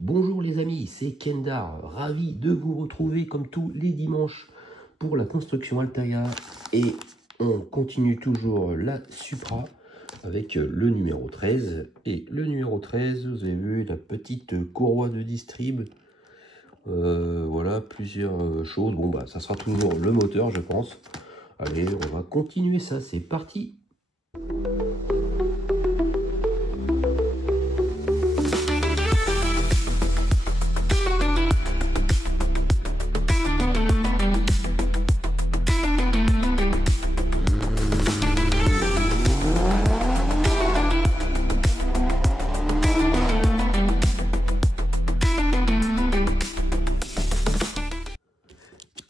Bonjour les amis, c'est Kendar, ravi de vous retrouver comme tous les dimanches pour la construction Altaïa et on continue toujours la Supra avec le numéro 13 et le numéro 13, vous avez vu la petite courroie de distrib, voilà plusieurs choses, bon bah ça sera toujours le moteur je pense. Allez, on va continuer ça, c'est parti.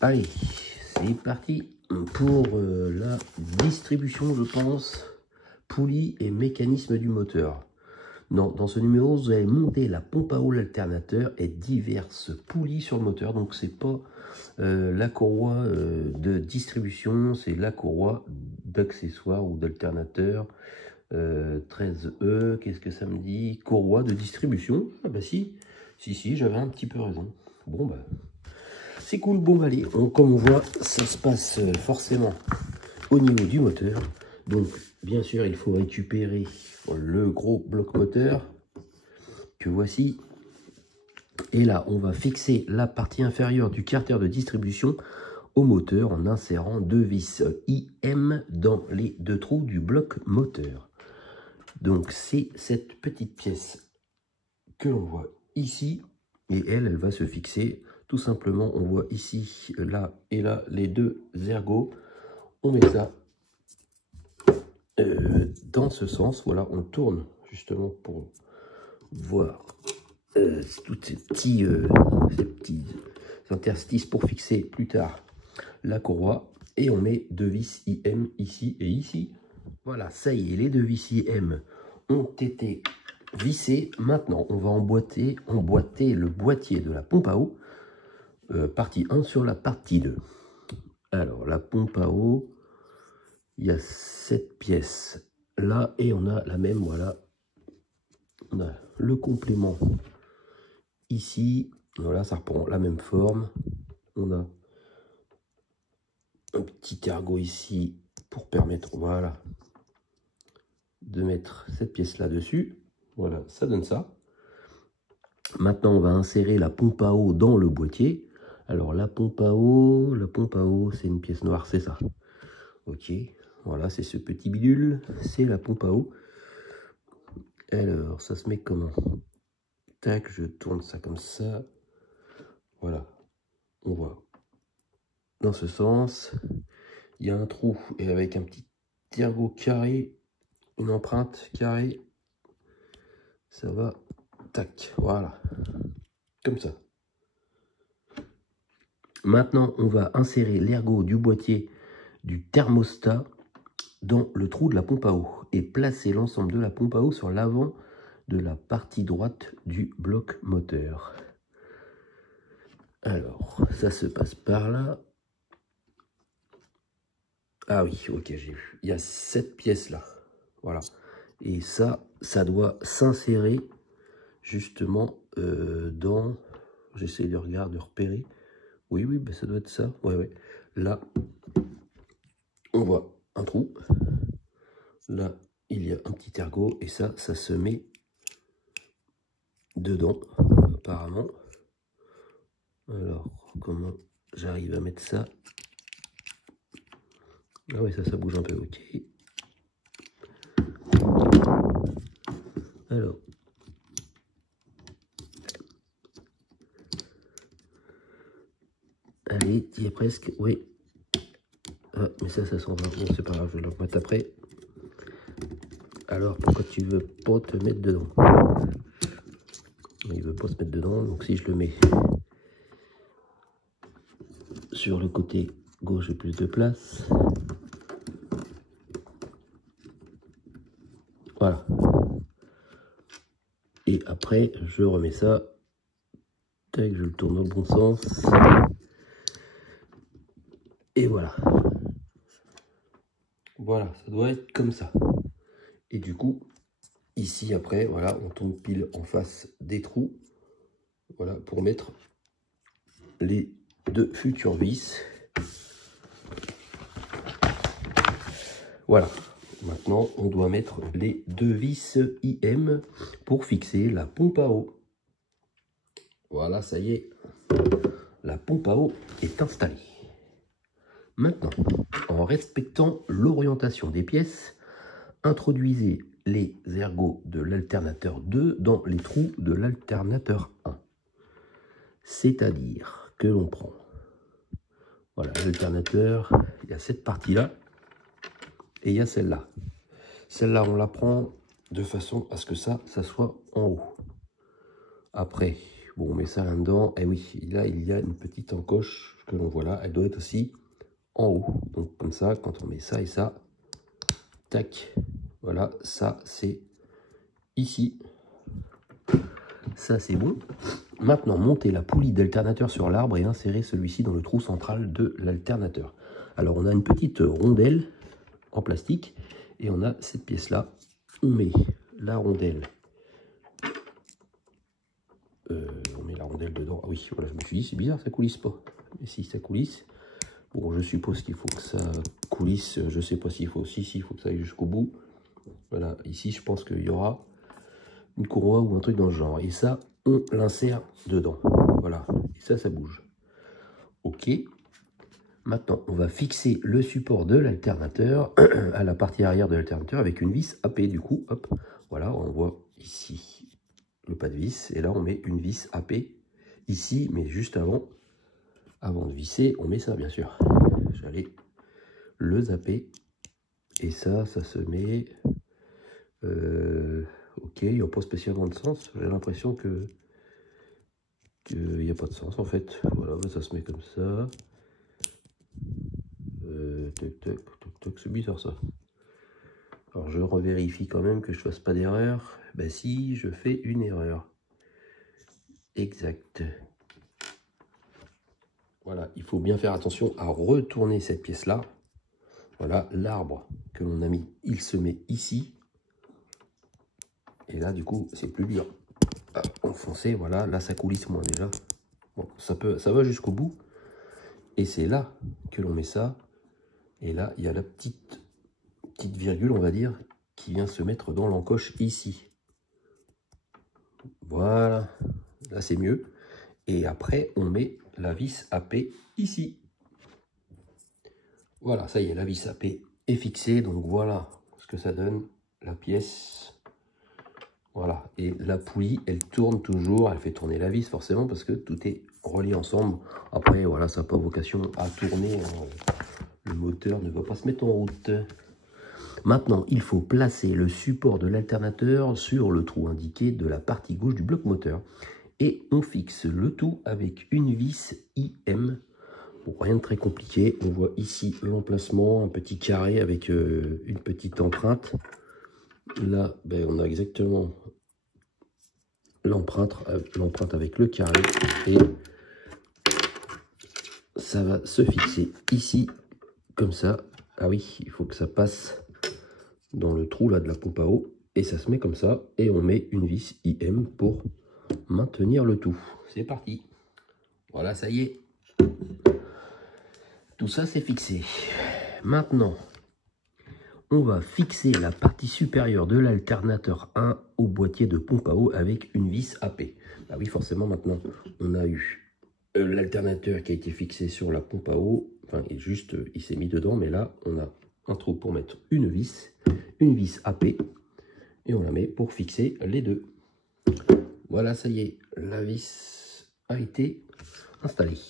Allez, c'est parti pour la distribution, je pense, poulie et mécanisme du moteur. Dans ce numéro, vous allez monter la pompe à eau, l'alternateur et diverses poulies sur le moteur. Donc, c'est pas la courroie de distribution, c'est la courroie d'accessoire ou d'alternateur. 13E, qu'est-ce que ça me dit? Courroie de distribution. Ah bah si, j'avais un petit peu raison. Bon bah... c'est cool, bon bah allez, comme on voit, ça se passe forcément au niveau du moteur. Donc, bien sûr, il faut récupérer le gros bloc moteur que voici. Et là, on va fixer la partie inférieure du carter de distribution au moteur en insérant deux vis IM dans les deux trous du bloc moteur. Donc, c'est cette petite pièce que l'on voit ici. Et elle va se fixer. Tout simplement, on voit ici, là et là, les deux ergots. On met ça dans ce sens. Voilà, on tourne justement pour voir tous ces petits interstices pour fixer plus tard la courroie. Et on met deux vis IM ici et ici. Voilà, ça y est, les deux vis IM ont été vissées. Maintenant, on va emboîter le boîtier de la pompe à eau. Partie 1 sur la partie 2. Alors, la pompe à eau, il y a cette pièce là et on a la même, voilà. On a le complément ici. Voilà, ça reprend la même forme. On a un petit ergot ici pour permettre, voilà, de mettre cette pièce là dessus. Voilà, ça donne ça. Maintenant, on va insérer la pompe à eau dans le boîtier. Alors, la pompe à eau, c'est une pièce noire, c'est ça. Ok, voilà, c'est ce petit bidule, c'est la pompe à eau. Alors, ça se met comment? Tac, je tourne ça comme ça. Voilà, on voit. Dans ce sens, il y a un trou et avec un petit ergot carré, une empreinte carrée, ça va, tac, voilà, comme ça. Maintenant, on va insérer l'ergot du boîtier du thermostat dans le trou de la pompe à eau et placer l'ensemble de la pompe à eau sur l'avant de la partie droite du bloc moteur. Alors, ça se passe par là. Ah oui, ok, j'ai vu. Il y a cette pièce là. Voilà. Et ça doit s'insérer justement dans... J'essaie de regarder, de repérer. Oui, ben ça doit être ça. Ouais. Là, on voit un trou. Là, il y a un petit ergot. Et ça se met dedans, apparemment. Alors, comment j'arrive à mettre ça? Ah oui, ça bouge un peu, ok. Alors. Allez, tu y es presque, oui. Ah, mais ça s'en va. Bon, c'est pas grave, je vais le remettre après. Alors, pourquoi tu veux pas te mettre dedans? Il veut pas se mettre dedans, donc si je le mets sur le côté gauche, j'ai plus de place. Voilà. Et après, je remets ça. Tac, je le tourne dans le bon sens. Et voilà. Voilà, ça doit être comme ça. Et du coup, ici après, voilà, on tombe pile en face des trous. Voilà, pour mettre les deux futures vis. Voilà. Maintenant, on doit mettre les deux vis IM pour fixer la pompe à eau. Voilà, ça y est. La pompe à eau est installée. Maintenant, en respectant l'orientation des pièces, introduisez les ergots de l'alternateur 2 dans les trous de l'alternateur 1. C'est-à-dire que l'on prend, voilà, l'alternateur, il y a cette partie-là et il y a celle-là. Celle-là, on la prend de façon à ce que ça soit en haut. Après, bon, on met ça là-dedans. Et oui, là, il y a une petite encoche que l'on voit là. Elle doit être aussi en haut. Donc, comme ça, quand on met ça et ça, tac, voilà, ça, c'est ici. Ça, c'est bon. Maintenant, montez la poulie d'alternateur sur l'arbre et insérez celui-ci dans le trou central de l'alternateur. Alors, on a une petite rondelle en plastique et on a cette pièce-là. On met la rondelle. On met la rondelle dedans. Ah oui, voilà, je me suis dit, c'est bizarre, ça coulisse pas. Mais si, ça coulisse. Bon, je suppose qu'il faut que ça coulisse. Je sais pas s'il faut. Si, il faut que ça aille jusqu'au bout. Voilà, ici, je pense qu'il y aura une courroie ou un truc dans le genre. Et ça, on l'insère dedans. Voilà, et ça bouge. Ok. Maintenant, on va fixer le support de l'alternateur à la partie arrière de l'alternateur avec une vis AP. Du coup, hop, voilà, on voit ici le pas de vis. Et là, on met une vis AP ici, mais juste avant de visser, on met ça, bien sûr. J'allais le zapper. Et ça se met... ok, il n'y a pas spécialement de sens. J'ai l'impression que il n'y a pas de sens, en fait. Voilà, ça se met comme ça. C'est bizarre ça. Alors je revérifie quand même que je fasse pas d'erreur. Ben si, je fais une erreur. Exact. Voilà, il faut bien faire attention à retourner cette pièce là. Voilà, l'arbre que l'on a mis, il se met ici. Et là du coup c'est plus dur. Enfoncer, voilà, là ça coulisse moins déjà. Bon, ça va jusqu'au bout. Et c'est là que l'on met ça. Et là, il y a la petite virgule, on va dire, qui vient se mettre dans l'encoche ici. Voilà, là c'est mieux. Et après, on met la vis AP ici. Voilà, ça y est, la vis AP est fixée. Donc voilà ce que ça donne, la pièce. Voilà, et la poulie, elle tourne toujours. Elle fait tourner la vis forcément parce que tout est relié ensemble. Après, voilà, ça n'a pas vocation à tourner. Le moteur ne va pas se mettre en route. Maintenant, il faut placer le support de l'alternateur sur le trou indiqué de la partie gauche du bloc moteur. Et on fixe le tout avec une vis IM. Bon, rien de très compliqué. On voit ici l'emplacement, un petit carré avec une petite empreinte. Là, ben, on a exactement l'empreinte avec le carré. Et ça va se fixer ici, comme ça. Ah oui, il faut que ça passe dans le trou là de la pompe à eau. Et ça se met comme ça. Et on met une vis IM pour maintenir le tout. C'est parti. Voilà, ça y est. Tout ça, c'est fixé. Maintenant, on va fixer la partie supérieure de l'alternateur 1 au boîtier de pompe à eau avec une vis AP. Bah oui, forcément, maintenant, on a eu l'alternateur qui a été fixé sur la pompe à eau. Enfin, il s'est mis dedans, mais là, on a un trou pour mettre une vis AP, et on la met pour fixer les deux. Voilà, ça y est, la vis a été installée.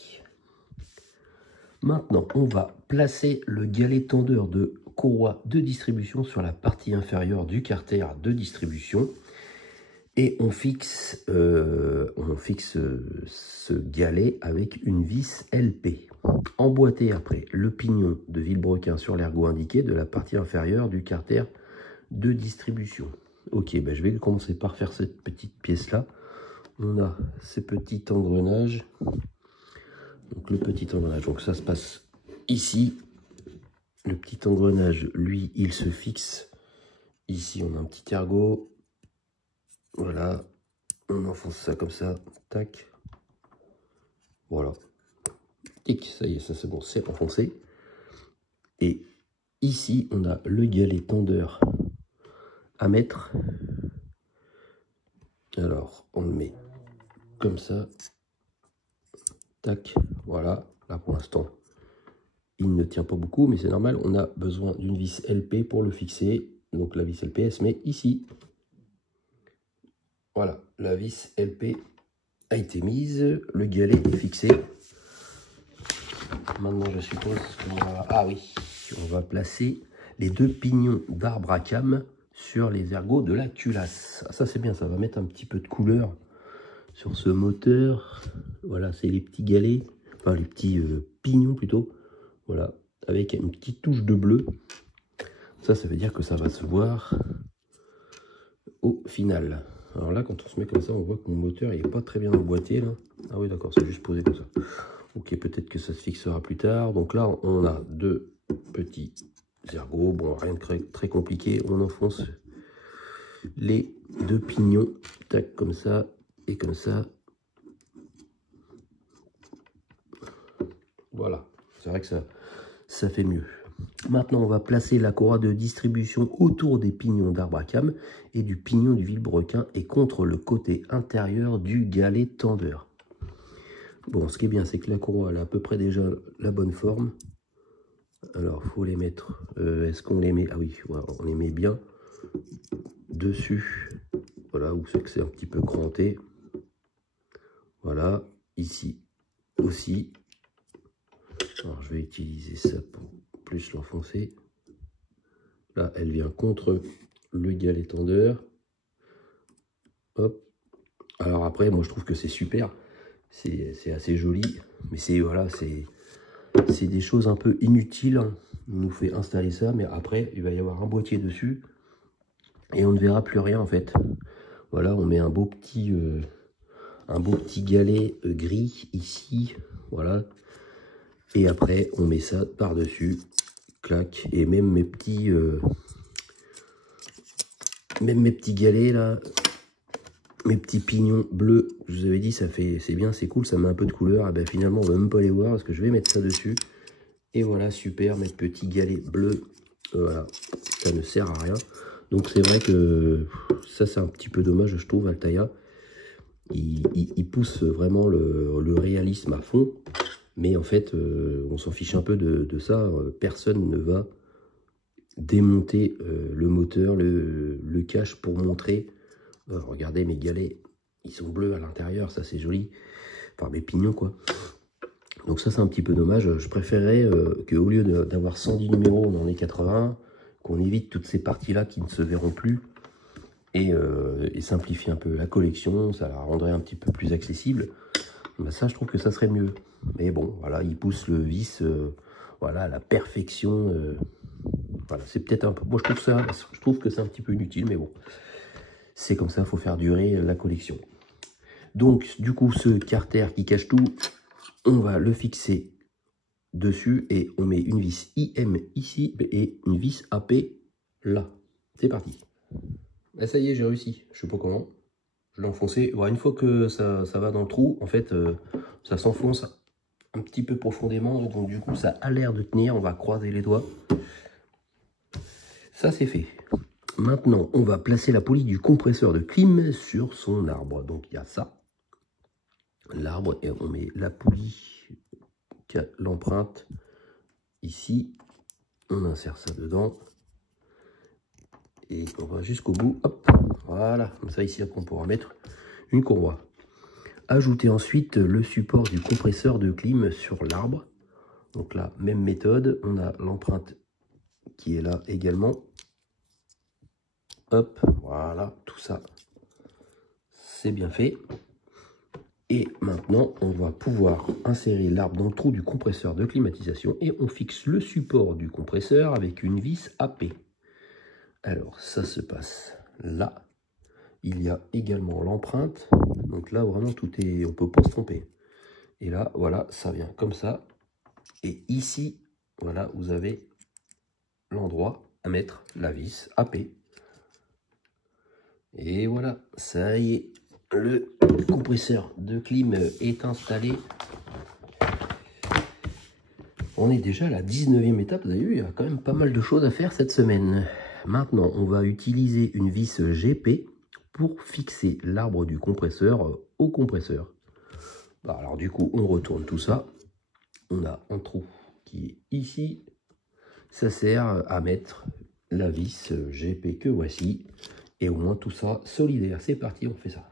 Maintenant, on va placer le galet tendeur de courroie de distribution sur la partie inférieure du carter de distribution. Et on fixe ce galet avec une vis LP. Emboîter après le pignon de vilebrequin sur l'ergot indiqué de la partie inférieure du carter de distribution. Ok, ben je vais commencer par faire cette petite pièce-là. On a ces petits engrenages. Donc le petit engrenage, donc ça se passe ici. Le petit engrenage, lui, il se fixe. Ici, on a un petit ergot. Voilà, on enfonce ça comme ça. Tac. Voilà. Tic, ça y est, ça c'est bon, c'est enfoncé. Et ici, on a le galet tendeur à mettre. Alors, on le met comme ça. Tac, voilà. Là, pour l'instant, il ne tient pas beaucoup, mais c'est normal. On a besoin d'une vis LP pour le fixer. Donc, la vis LP, elle se met ici. Voilà, la vis LP a été mise. Le galet est fixé. Maintenant, je suppose qu'on va... Ah oui, on va placer les deux pignons d'arbre à cames sur les ergots de la culasse. Ça, c'est bien, ça va mettre un petit peu de couleur sur ce moteur. Voilà, c'est les petits galets, enfin les petits pignons plutôt. Voilà, avec une petite touche de bleu. Ça veut dire que ça va se voir au final. Alors là, quand on se met comme ça, on voit que mon moteur il n'est pas très bien emboîté là. Ah oui, d'accord, c'est juste posé comme ça. Ok, peut-être que ça se fixera plus tard. Donc là, on a deux petits ergots. Bon, rien de très compliqué. On enfonce les deux pignons. Tac, comme ça et comme ça. Voilà. C'est vrai que ça fait mieux. Maintenant, on va placer la courroie de distribution autour des pignons d'arbre à cames et du pignon du vilebrequin et contre le côté intérieur du galet tendeur. Bon, ce qui est bien, c'est que la courroie elle a à peu près déjà la bonne forme. Alors, il faut les mettre. Est-ce qu'on les met? Ah oui, voilà, on les met bien dessus. Voilà, où c'est que c'est un petit peu cranté. Voilà, ici aussi. Alors, je vais utiliser ça pour plus l'enfoncer. Là, elle vient contre le galet tendeur. Hop. Alors après, moi, je trouve que c'est super. C'est assez joli. Mais c'est voilà, c'est des choses un peu inutiles. On nous fait installer ça, mais après, il va y avoir un boîtier dessus. Et on ne verra plus rien, en fait. Voilà, on met un beau petit galet gris ici. Voilà. Et après, on met ça par-dessus. Clac. Et même mes petits galets, là, mes petits pignons bleus, je vous avais dit, c'est bien, c'est cool, ça met un peu de couleur. Et ben finalement, on va même pas les voir parce que je vais mettre ça dessus. Et voilà, super, mes petits galets bleus. Voilà, ça ne sert à rien. Donc c'est vrai que ça, c'est un petit peu dommage, je trouve, Altaïa. Il pousse vraiment le réalisme à fond. Mais en fait, on s'en fiche un peu de ça. Personne ne va démonter le moteur, le cache pour montrer. Regardez mes galets, ils sont bleus à l'intérieur, ça c'est joli. Enfin mes pignons quoi. Donc ça c'est un petit peu dommage. Je préférerais qu'au lieu d'avoir 110 numéros, on en ait 80. Qu'on évite toutes ces parties-là qui ne se verront plus. Et simplifier un peu la collection, ça la rendrait un petit peu plus accessible. Ben ça je trouve que ça serait mieux. Mais bon, voilà, il pousse le vis voilà, à la perfection. Voilà, c'est peut-être un peu... Moi je trouve que c'est un petit peu inutile, mais bon. C'est comme ça, il faut faire durer la collection. Donc, du coup, ce carter qui cache tout, on va le fixer dessus et on met une vis IM ici et une vis AP là. C'est parti. Ah, ça y est, j'ai réussi. Je sais pas comment. Je l'ai enfoncé. Bon, une fois que ça va dans le trou, en fait, ça s'enfonce un petit peu profondément. Donc, du coup, ça a l'air de tenir. On va croiser les doigts. Ça, c'est fait. Maintenant, on va placer la poulie du compresseur de clim sur son arbre. Donc, il y a ça, l'arbre, et on met la poulie qui a l'empreinte ici. On insère ça dedans. Et on va jusqu'au bout. Hop, voilà. Comme ça, ici, on pourra mettre une courroie. Ajoutez ensuite le support du compresseur de clim sur l'arbre. Donc là, même méthode. On a l'empreinte qui est là également. Hop, voilà, tout ça, c'est bien fait. Et maintenant, on va pouvoir insérer l'arbre dans le trou du compresseur de climatisation et on fixe le support du compresseur avec une vis AP. Alors, ça se passe là. Il y a également l'empreinte. Donc là, vraiment, tout est... On peut pas se tromper. Et là, voilà, ça vient comme ça. Et ici, voilà, vous avez l'endroit à mettre la vis AP. Et voilà, ça y est, le compresseur de clim est installé. On est déjà à la 19e étape. Vous avez vu, il y a quand même pas mal de choses à faire cette semaine. Maintenant, on va utiliser une vis GP pour fixer l'arbre du compresseur au compresseur. Alors du coup, on retourne tout ça. On a un trou qui est ici. Ça sert à mettre la vis GP que voici. Et au moins tout ça solidaire. C'est parti, on fait ça.